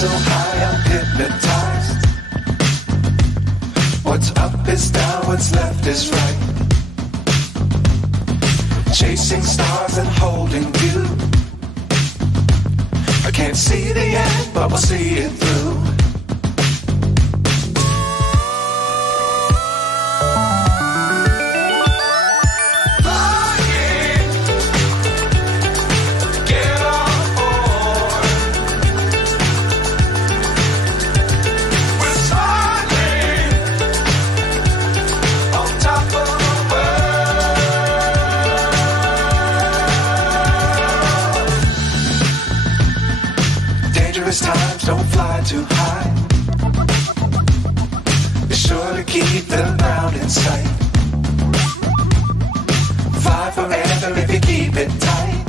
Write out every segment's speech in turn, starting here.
so high I'm hypnotized. What's up is down, what's left is right. Chasing stars and holding you. I can't see the end, but we'll see it through. Times don't fly too high. Be sure to keep the ground in sight. Fly forever if you keep it tight.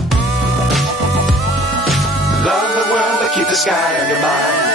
Love the world, but keep the sky on your mind.